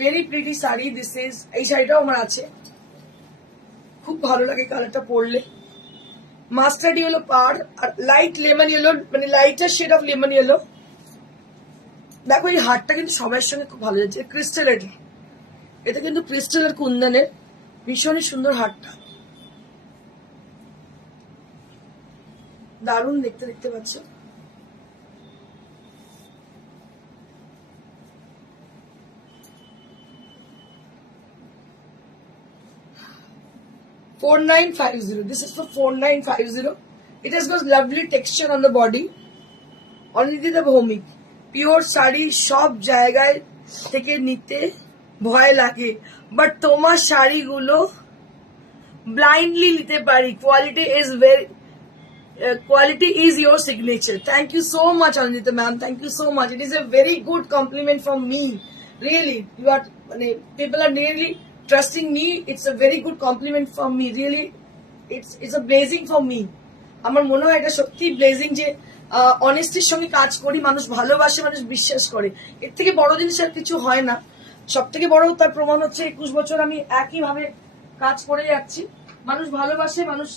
Very pretty sari this is. এই শাড়িটাও আমার আছে, খুব ভালো লাগে কালারটা পরলে। মাস্টার্ড ইয়েলো পাড় আর লাইট লেমন ইয়েলো, মানে lighter shade of lemon yellow. দেখো এই হারটা কিন্তু সবার সঙ্গে খুব ভালো যাচ্ছে, ক্রিস্টালের, এটা কিন্তু ক্রিস্টালের কুন্দনের, ভীষণই সুন্দর হারটা, দারুণ দেখতে, দেখতে পাচ্ছ। $4950. This is for $4950. It has got lovely texture on the body. Anindita Bhowmik, pure sari সব জায়গায় থেকে নিতে ভয় লাগে, বাট তোমার শাড়িগুলো ব্লাইন্ডলি নিতে পারি। Quality is your signature. Thank you so much, Anjita ma'am. Thank you so much. It is a very good compliment from me. Really, you are, people are really trusting me. It's a very good compliment from me. Really, it's a blessing for me. আমার মনে হয় এটা সত্যি blazing যে অনেস্টির সঙ্গে কাজ করি, মানুষ ভালোবাসে, মানুষ বিশ্বাস করে। এর থেকে বড় জিনিস আর কিছু হয় না। সব থেকে বড় তার প্রমাণ হচ্ছে 21 বছর আমি একইভাবে কাজ করে যাচ্ছি, মানুষ ভালোবাসে, মানুষ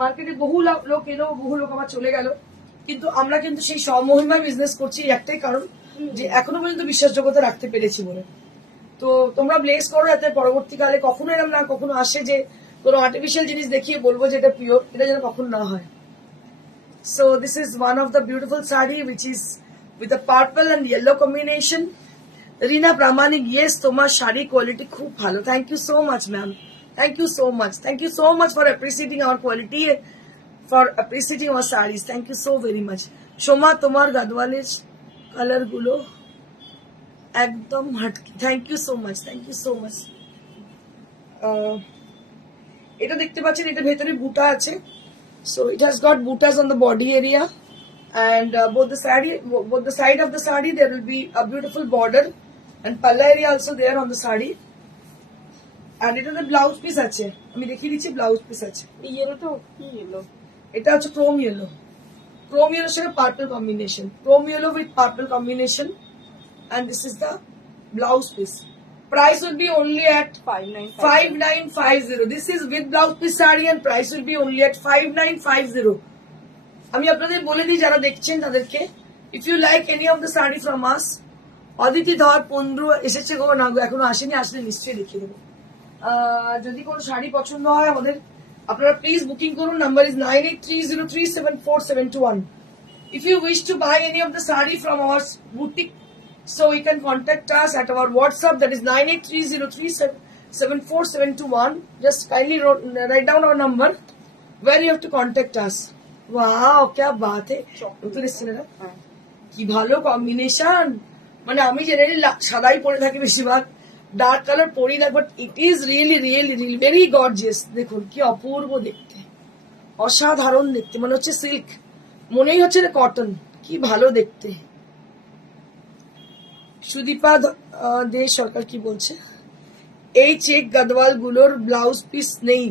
মার্কেটে বহু লোক এলো, বহু লোক আবার চলে গেল, কিন্তু আমরা কিন্তু সেই সমহিমায় বিজনেস করছি একটাই কারণ, যে এখনো পর্যন্ত বিশ্বাসযোগ্যতা রাখতে পেরেছি বলে। তো তোমরা ব্লেস করো, যাতে পরবর্তীকালে কখনো এরকম না কখনো আসে যে কোনো আর্টিফিশিয়াল জিনিস দেখিয়ে বলবো যে এটা পিওর, এটা যেন কখনো না হয়। So this is one of the beautiful sari which is with a purple and yellow combination. Reena Pramanik, yes, তোমার শাড়ি কোয়ালিটি খুব ভালো। Thank you so much, ma'am. Thank you so much. Thank you so much for appreciating our quality, for appreciating our sarees. Thank you so very much. Shoma, তোমার গাদওয়ালের colour গুলো একদম হাটকি। Thank you so much. Thank you so much. এটা দেখতে পাচ্ছেন, এটা ভেতরে বুটা আছে। So it has got butas on the body area, and both the side of the sari there will be a beautiful border, and palla area also there on the sari. And it is a blouse piece আছে, আমি দেখিয়ে দিচ্ছি blouse piece আছে। এই ইয়েলোটা কি yellow? এটা হচ্ছে Chrome yellow, Chrome ইয়েলোর সাথে purple combination, Chrome yellow with purple combination, and this is the blouse piece. Price will be only at 5950. This is with blouse piece saree and price will be only at 5950. আমি আপনাদের বলে দিই যারা দেখছেন তাদেরকে, if you like any of the saree from us, Aditi ধর পন্দ্রু এসেছে গো, না গো এখনো আসেনি, আসলে নিশ্চয়ই দেখিয়ে দেবো। যদি কোনো শাড়ি পছন্দ হয় আমাদের, আপনারা প্লিজ বুকিং করুন। Number is 9830374721. If you wish to buy any of the saree from our boutique, so you can contact us at our WhatsApp, that is 9830374721. Just kindly write down our number where you have to contact us. Wow, क्या बात है, নতুন এসছে না, কি ভালো combination. মানে আমি জেনারেলি সাদাই পরে থাকি বেশিরভাগ, ডার্ক কালার পরি না, but it is really really really very gorgeous. দেখুন কি অপূর্ব দেখতে, অসাধারণ দেখতে, মনে হচ্ছে সিল্ক, মনেই হচ্ছে না কটন, কি ভালো দেখতে। সুদীপা দে সরকার কি বলছে, এই চেক গাদওয়াল গুলোর ব্লাউজ পিস নেই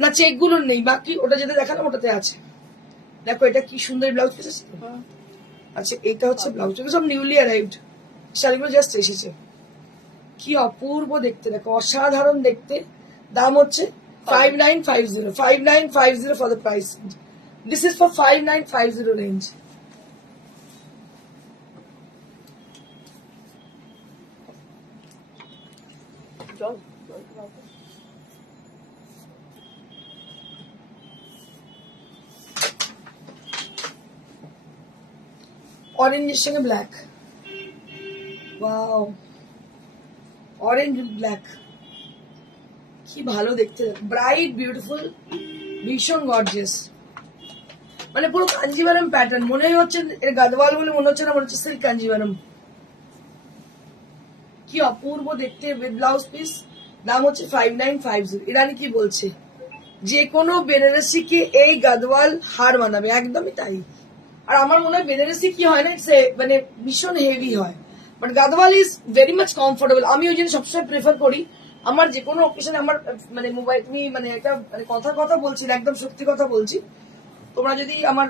না, চেক গুলোর নেই, বাকি ওটা যেটা দেখালাম ওটাতে আছে। দেখো এটা কি সুন্দর ব্লাউজ পিস আছে। আচ্ছা এটা হচ্ছে ব্লাউজ, সব নিউলি অ্যারাইভড শাড়িগুলো জাস্ট এসেছে, কি অপূর্ব দেখতে, দেখো অসাধারণ দেখতে। দাম হচ্ছে 5950 for the price. This is for 5950 range. অরেঞ্জের সঙ্গে black, wow, orange with black, কি ভালো দেখতে, ব্রাইট বিউটিফুল, ভীষণ গর্জিয়াস। মানে পুরো কাঞ্জিভারম প্যাটার্ন, মনে হচ্ছে এর গাদওয়াল বলে মনে হচ্ছে না, মনে হচ্ছে সিল্ক কাঞ্জিভারম। কি অপূর্ব দেখতে, উইথ ব্লাউজ পিস। দাম হচ্ছে 5950। ইরানি কি বলছে, যে কোনো বেনারসিকে এই গাদওয়াল হার মানাবে, একদমই তাই। আর আমার মনে হয় বেনারসি কি হয় না, মানে ভীষণ হেভি হয়, but Gadwal is very much comfortable. আমি ওই জন্য সবসময় প্রেফার করি, আমার যে কোনো অকেশনে আমার মানে মোবাইল নিয়ে মানে একটা মানে কথা বলছি না, একদম সত্যি কথা বলছি। তোমরা যদি আমার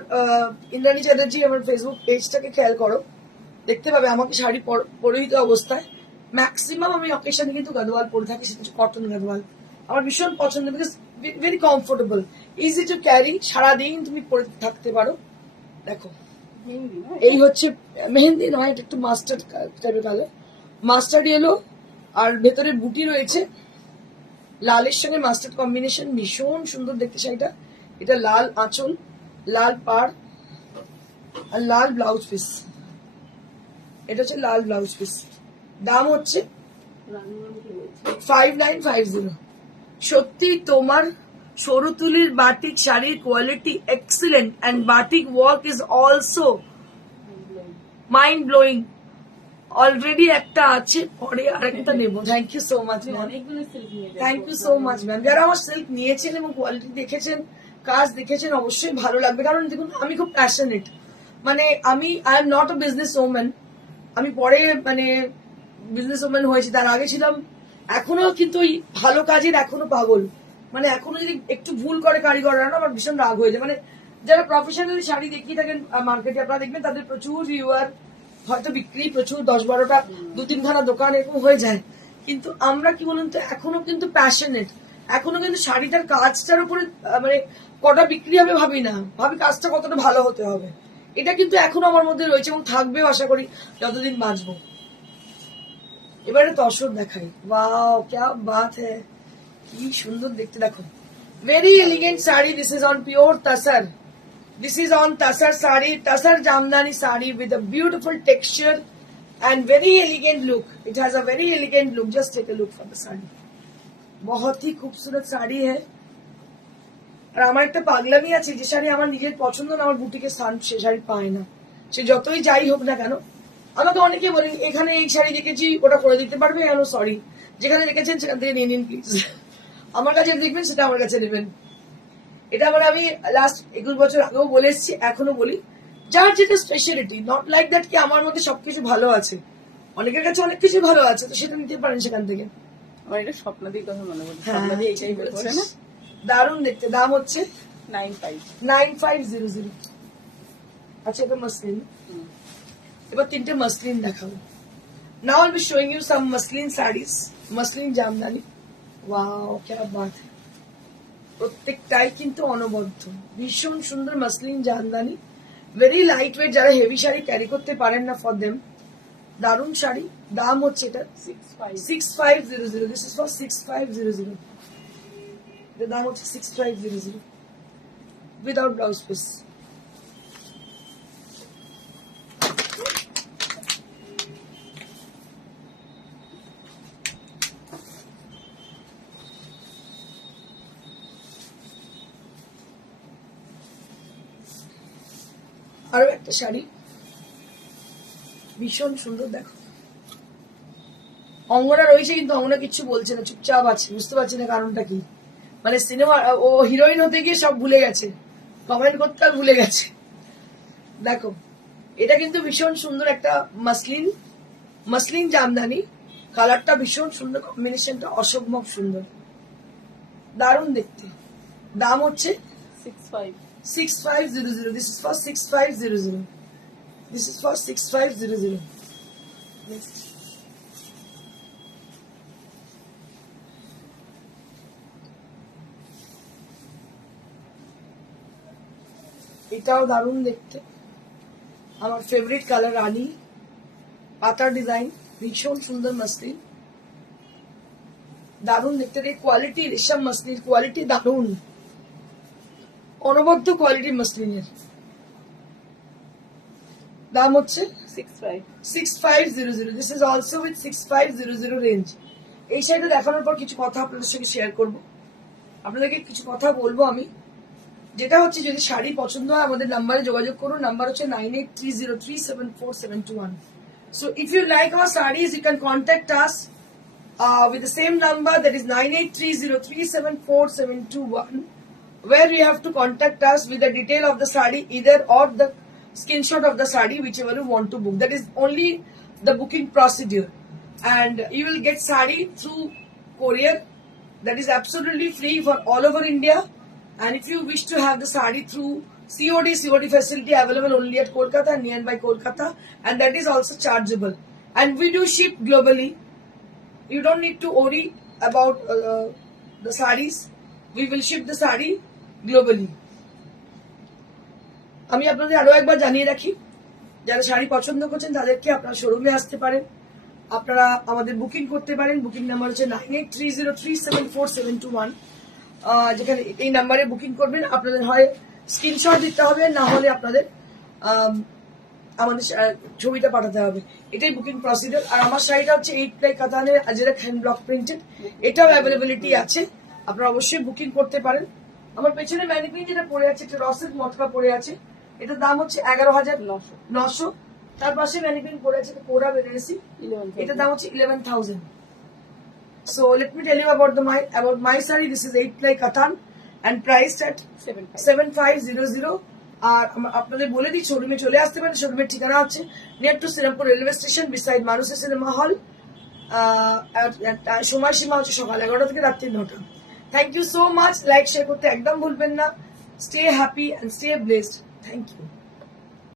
ইন্দ্রাণী চ্যাটার্জি আমার ফেসবুক পেজটাকে খেয়াল করো, দেখতে পাবে আমাকে শাড়ি পরিহিত অবস্থায় ম্যাক্সিমাম আমি অকেশনে কিন্তু গাদওয়াল পরে থাকি, সেটা হচ্ছে কটন গাদওয়াল। আমার ভীষণ পছন্দ, because very comfortable, easy to carry, সারাদিন তুমি পরে থাকতে পারো। দেখো মেহেন্দি না? এই হচ্ছে মেহেন্দি নয়, এটা একটু মাস্টার্ড টাইপের কালার, মাস্টার্ড ইয়েলো, আর ভেতরে বুটি রয়েছে লালের সঙ্গে মাস্টার্ড কম্বিনেশন, ভীষণ সুন্দর দেখতে শাড়িটা। এটা লাল আঁচল, লাল পাড়, আর লাল ব্লাউজ পিস। এটা হচ্ছে লাল ব্লাউজ পিস। দাম হচ্ছে রানীমণি কি বলছে? 5950। সত্যি তোমার সরু তুলির বাটিক শাড়ির quality excellent, and batik work is also mind blowing. Already একটা আছে, পরে আরেকটা নেবো। Thank you so much ma'am, অনেকগুলো সিল্ক নিয়ে যাবো। Thank you so much ma'am. যারা আমার সিল্ক নিয়েছেন এবং কোয়ালিটি দেখেছেন, কাজ দেখেছেন, অবশ্যই ভালো লাগবে। কারণ দেখুন আমি খুব প্যাশনেট, মানে I am not a business woman. আমি পরে মানে বিজনেস ওম্যান হয়েছি, তার আগে ছিলাম, এখনো কিন্তু ওই ভালো কাজের এখনো পাগল। মানে এখনো যদি একটু ভুল করে কারিগররা না, আমার ভীষণ রাগ হয়ে যায়। মানে যারা প্রফেশনালি শাড়ি দেখিয়ে থাকেন মার্কেটে, আপনারা দেখবেন তাদের প্রচুর ভিউয়ার, হয়তো বিক্রি প্রচুর 10-12টা 2-3খানা দোকান এরকম হয়ে যায়। কিন্তু আমরা কি বলুন তো, এখনো কিন্তু প্যাশনেট, এখনো কিন্তু শাড়িটার কাজটার উপরে মানে কটা বিক্রি হবে ভাবি না, ভাবি কাজটা কতটা ভালো হতে হবে। এটা কিন্তু এখনো আমার মধ্যে রয়েছে এবং থাকবেও আশা করি যতদিন বাঁচবো। এবারে তসর দেখাই, ওয়াও ক্যা বাত হ্যায়, কি সুন্দর দেখতে। দেখো very elegant sari, this is on pure তাসার, this is on tasar sari, tasar jamdani sari with a beautiful texture and very elegant look. It has a very elegant look. Just take a look for the sari. बहुत ही खूबसूरत শাড়ি है। আর আমার একটা পাগলামি আছে, যে শাড়ি আমার নিজের পছন্দ না, আমার বুটিকে স্থান সে শাড়ি পায় না, সে যতই যাই হোক না কেন। আমাকে অনেকে বলেন এখানে এই শাড়ি দেখেছি, ওটা করে দিতে পারবে? সরি, যেখানে রেখেছেন সেখান থেকে নিয়ে নিন প্লিজ। আমার কাছে দেখবেন সেটা আমার কাছে নেবেন। এটা আবার আমি লাস্ট 21 বছর আগেও বলে এসেছি, এখনো বলি, যার যেটা স্পেশালিটি, নট লাইক দ্যাট কি আমার মধ্যে সবকিছু ভালো আছে, অনেকের কাছে অনেক কিছু ভালো আছে, তো সেটা নিতে পারেন সেখান থেকে। আমার এটা স্বপ্নাদির কথা মনে পড়ছে, হ্যাঁ, স্বপ্নাদি এইটাই ঠিক বের করে বলেছিস। না? দারুণ দেখতে। দাম হচ্ছে 95। 9500। আচ্ছা এটা মসলিন। এবার 3টে মসলিন দেখাবো। Now I will be showing you some muslin saris, muslin Jamdani. Wow ক্যা বাত, প্রত্যেকটাই কিন্তু অনবদ্য, ভীষণ সুন্দর muslin Jamdani, very light weight. যারা হেভি শাড়ি ক্যারি করতে পারেন না, ফর দেম দারুণ শাড়ি। দাম হচ্ছে এটা 65। 6500। This is for 6500। এর দাম হচ্ছে 6500 উইদাউট ব্লাউজ পিস। আরো একটা শাড়ি ভীষণ সুন্দর, দেখো অঙ্গনা রয়েছে, কিন্তু অঙ্গনা কিচ্ছু বলছে না, চুপচাপ আছে, বুঝতে পারছি না কারণটা কি। মানে সিনেমা ও হিরোইন হতে গিয়ে সব ভুলে গেছে, কমেন্ট করতে আর ভুলে গেছে। দেখো এটা কিন্তু ভীষণ সুন্দর একটা মসলিন জামদানি, কালারটা ভীষণ সুন্দর, কম্বিনেশনটা অসম্ভব সুন্দর, দারুণ দেখতে। দাম হচ্ছে 65। 6500। This is for 6500. This is for 6500. Yes. এটাও দারুণ দেখতে, আমার ফেভারিট কালার রানী, পাতার ডিজাইন, ভীষণ সুন্দর মসলিন, দারুণ দেখতে। কোয়ালিটি রেশম মসলিন, কোয়ালিটি দারুণ, অনবদ্য কোয়ালিটি মসলিনের। দাম হচ্ছে 65। 6500। This is also with 6500 range. এই শাড়িটা দেখানোর পর কিছু কথা আপনাদের সাথে শেয়ার করব, আপনাদেরকে কিছু কথা বলবো আমি। যেটা হচ্ছে যদি শাড়ি পছন্দ হয় আমাদের নাম্বারে যোগাযোগ করুন, নাম্বার হচ্ছে 9830374721. So if you like our sarees, you can contact us with the same number, that is 9830374721, where you have to contact us with the detail of the saree either or the screenshot of the saree, whichever you want to book. That is only the booking procedure, and you will get saree through courier. That is absolutely free for all over India. And if you wish to have the saree through COD facility available only at Kolkata and nearby Kolkata, and that is also chargeable. And we do ship globally. You don't need to worry about the sarees. We will ship the saree globally. আমি আপনাদের আরো একবার জানিয়ে রাখি, যারা শাড়ি পছন্দ করছেন তাদেরকে আপনারা শোরুমে আসতে পারেন, আপনারা আমাদের বুকিং করতে পারেন। বুকিং নাম্বার হচ্ছে 9830374721, যেখানে এই নাম্বারে বুকিং করবেন। আপনাদের হয় স্ক্রিনশট দিতে হবে, না হলে আপনাদের আমাদের ছবিটা পাঠাতে হবে। এটাই বুকিং প্রসিডিউর। আর আমার শাড়িটা হচ্ছে 8 প্লাই কাতানের আজরাক হ্যান্ড ব্লক প্রিন্টেড, এটাও অ্যাভেলেবিলিটি আছে, আপনারা অবশ্যই বুকিং করতে পারেন। আমার পেছনে ম্যানিকুইন যেটা পড়ে আছে, একটা রসের মটকা পড়ে আছে, এটার দাম হচ্ছে 11,900। তার পাশে ম্যানিকুইন পড়ে আছে কোরা বেনারসি, এটার দাম হচ্ছে 11,000. So let me tell you about my saree. This is 8 ply katan and priced at 7500. আর আপনাদের বলে দিই, শোরুমে চলে আসতে পারেন। শোরুমের ঠিকানা হচ্ছে near to Srirampur railway station, beside মানুষের সিনেমা হল। সময়সীমা হচ্ছে সকাল 11টা থেকে রাত্রি 9টা। Thank you so much. Like share করতে একদম ভুলবেন না। Stay happy and stay blessed. Thank you.